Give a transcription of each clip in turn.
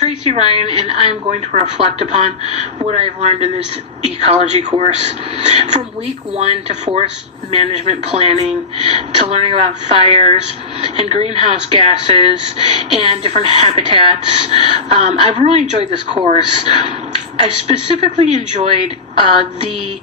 Tracy Ryan, and I'm going to reflect upon what I've learned in this ecology course. From week 1 to forest management planning, to learning about fires and greenhouse gases and different habitats, I've really enjoyed this course. I specifically enjoyed the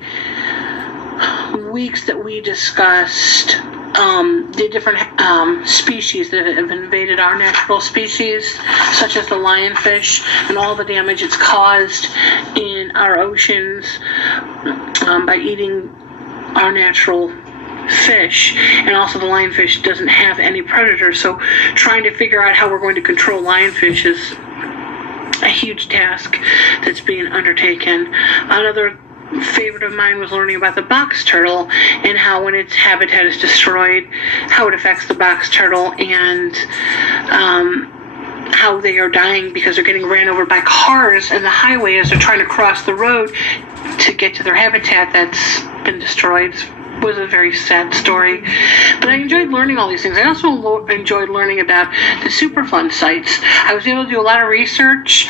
weeks that we discussed the different species that have invaded our natural species, such as the lionfish, and all the damage it's caused in our oceans by eating our natural fish. And also the lionfish doesn't have any predators, so trying to figure out how we're going to control lionfish is a huge task that's being undertaken. Another favorite of mine was learning about the box turtle and how when its habitat is destroyed, how it affects the box turtle, and how they are dying because they're getting ran over by cars in the highway as they're trying to cross the road to get to their habitat that's been destroyed. It was a very sad story. But I enjoyed learning all these things. I also enjoyed learning about the Superfund sites. I was able to do a lot of research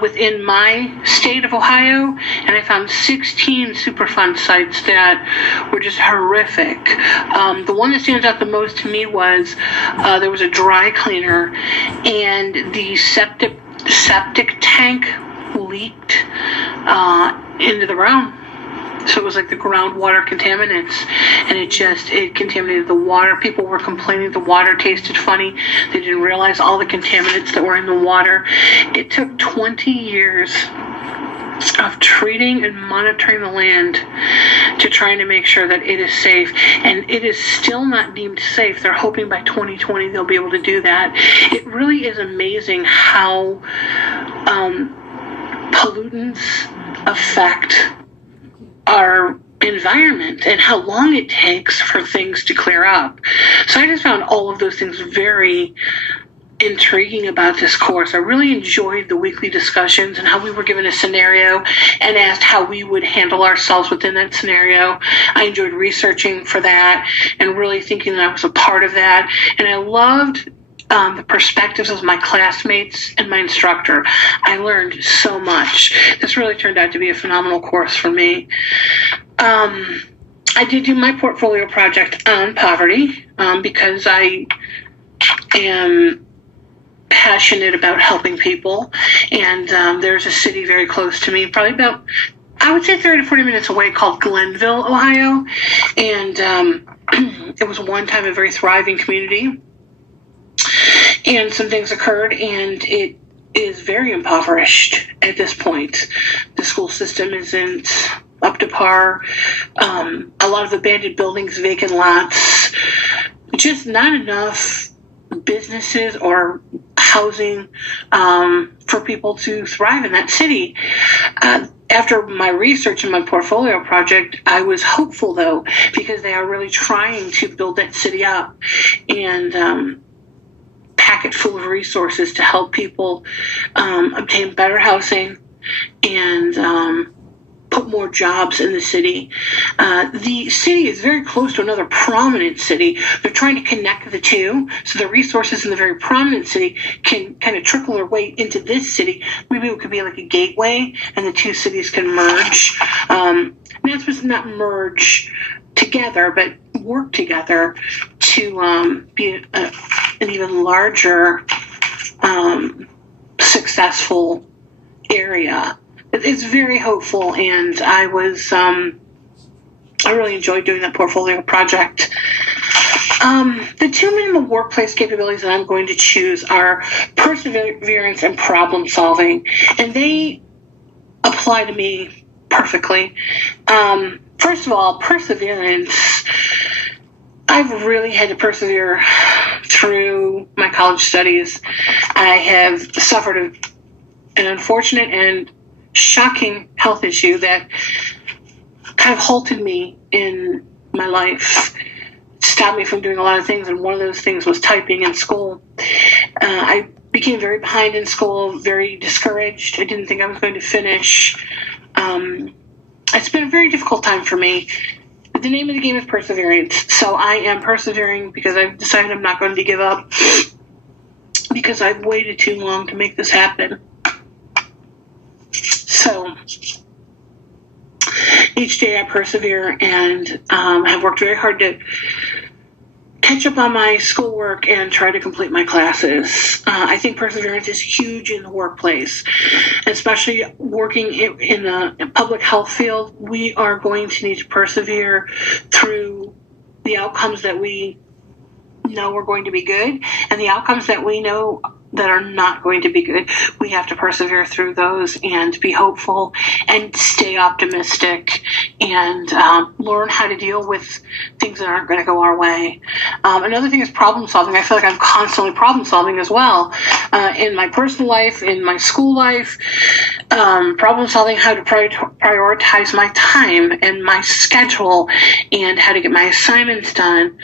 within my state of Ohio, and I found 16 Superfund sites that were just horrific. The one that stands out the most to me was there was a dry cleaner, and the septic tank leaked into the ground. So it was like the groundwater contaminants, and it contaminated the water. People were complaining the water tasted funny. They didn't realize all the contaminants that were in the water. It took 20 years of treating and monitoring the land to trying to make sure that it is safe, and it is still not deemed safe. They're hoping by 2020 they'll be able to do that. It really is amazing how pollutants affect our environment and how long it takes for things to clear up. So I just found all of those things very intriguing about this course. I really enjoyed the weekly discussions and how we were given a scenario and asked how we would handle ourselves within that scenario. I enjoyed researching for that and really thinking that I was a part of that. And I loved the perspectives of my classmates and my instructor. I learned so much. This really turned out to be a phenomenal course for me. I did do my portfolio project on poverty because I am passionate about helping people. And there's a city very close to me, probably about, I would say 30 to 40 minutes away, called Glenville, Ohio. And it was one time a very thriving community. And some things occurred, and it is very impoverished at this point. The school system isn't up to par. A lot of abandoned buildings, vacant lots, just not enough businesses or housing for people to thrive in that city. After my research and my portfolio project, I was hopeful, though, because they are really trying to build that city up and pack it full of resources to help people obtain better housing and put more jobs in the city. The city is very close to another prominent city. They're trying to connect the two, so the resources in the very prominent city can kind of trickle their way into this city. Maybe it could be like a gateway, and the two cities can merge. Not supposed to not merge together, but work together to be an even larger, successful area. It's very hopeful, and I really enjoyed doing that portfolio project. The two minimum workplace capabilities that I'm going to choose are perseverance and problem solving, and they apply to me perfectly. First of all, perseverance. I've really had to persevere through my college studies. I have suffered an unfortunate and shocking health issue that kind of halted me in my life, stopped me from doing a lot of things, and one of those things was typing in school. I became very behind in school, very discouraged. I didn't think I was going to finish. It's been a very difficult time for me. But the name of the game is perseverance. So I am persevering because I've decided I'm not going to give up. because I've waited too long to make this happen. So each day I persevere and have worked very hard to catch up on my schoolwork and try to complete my classes. I think perseverance is huge in the workplace, especially working in the public health field. We are going to need to persevere through the outcomes that we know are going to be good and the outcomes that we know that are not going to be good. We have to persevere through those and be hopeful and stay optimistic and learn how to deal with things that aren't going to go our way. Another thing is problem solving. I feel like I'm constantly problem solving as well in my personal life, in my school life. Problem solving how to prioritize my time and my schedule and how to get my assignments done.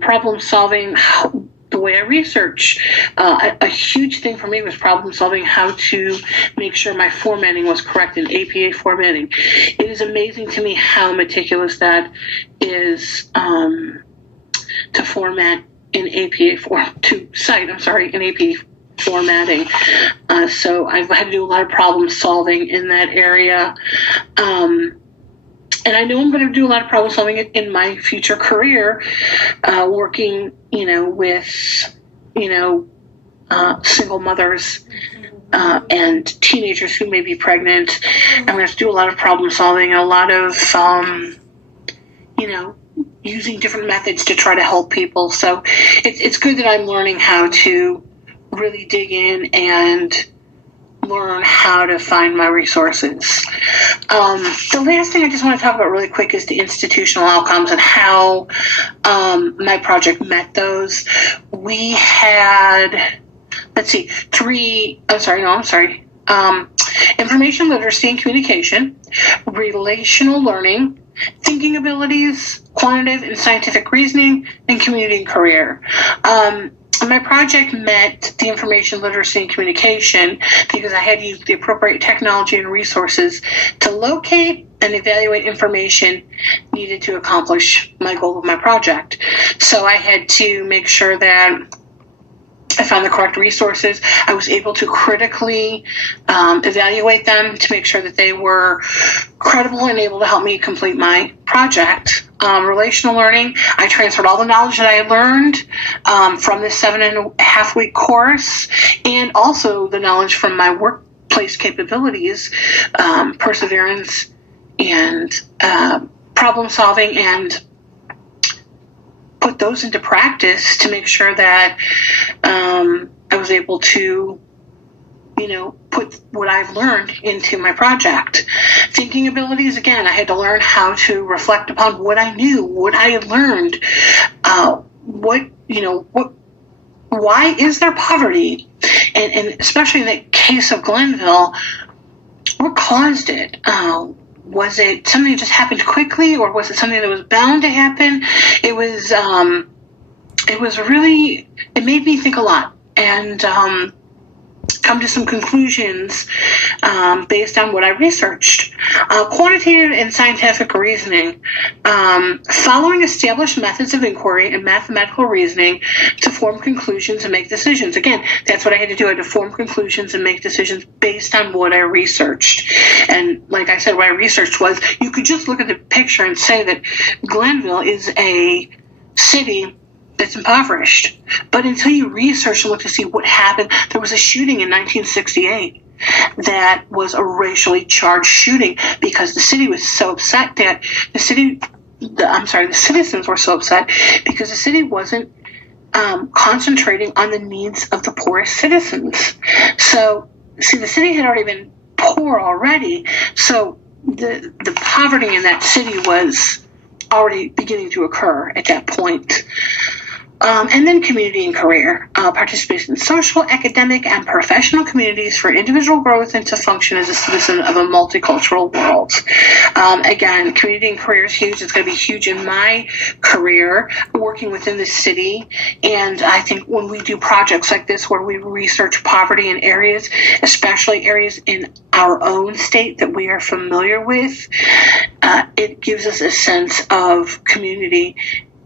Problem solving the way I research. A huge thing for me was problem solving how to make sure my formatting was correct in APA formatting. It is amazing to me how meticulous that is to format in APA in APA formatting. So I've had to do a lot of problem solving in that area. And I know I'm going to do a lot of problem solving in my future career, working, with, single mothers and teenagers who may be pregnant. I'm going to have to do a lot of problem solving and a lot of, using different methods to try to help people. So it's good that I'm learning how to really dig in and learn how to find my resources. The last thing I just want to talk about really quick is the institutional outcomes and how my project met those. We had, information literacy and communication, relational learning, thinking abilities, quantitative and scientific reasoning, and community and career. My project met the information literacy and communication because I had used the appropriate technology and resources to locate and evaluate information needed to accomplish my goal of my project. So I had to make sure that I found the correct resources. I was able to critically evaluate them to make sure that they were credible and able to help me complete my project. Relational learning, I transferred all the knowledge that I had learned from this 7.5-week course and also the knowledge from my workplace capabilities, perseverance, and problem solving, and put those into practice to make sure that I was able to, put what I've learned into my project. Thinking abilities, again, I had to learn how to reflect upon what I knew, what I had learned, why is there poverty? And especially in the case of Glenville, what caused it? Was it something that just happened quickly, or was it something that was bound to happen? It made me think a lot and come to some conclusions based on what I researched. Quantitative and scientific reasoning, following established methods of inquiry and mathematical reasoning to form conclusions and make decisions. Again, that's what I had to do. I had to form conclusions and make decisions based on what I researched. And like I said, what I researched was, you could just look at the picture and say that Glenville is a city that's impoverished. But until you research and look to see what happened, there was a shooting in 1968 that was a racially charged shooting because the city was so upset that the citizens were so upset because the city wasn't concentrating on the needs of the poorest citizens. So, see, the city had already been poor already, so the poverty in that city was already beginning to occur at that point. And then community and career. Participation in social, academic, and professional communities for individual growth and to function as a citizen of a multicultural world. Again, community and career is huge. It's going to be huge in my career working within the city. And I think when we do projects like this where we research poverty in areas, especially areas in our own state that we are familiar with, it gives us a sense of community.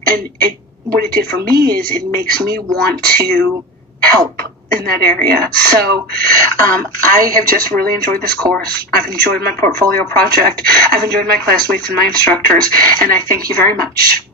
And what it did for me is it makes me want to help in that area. So I have just really enjoyed this course. I've enjoyed my portfolio project. I've enjoyed my classmates and my instructors, and I thank you very much.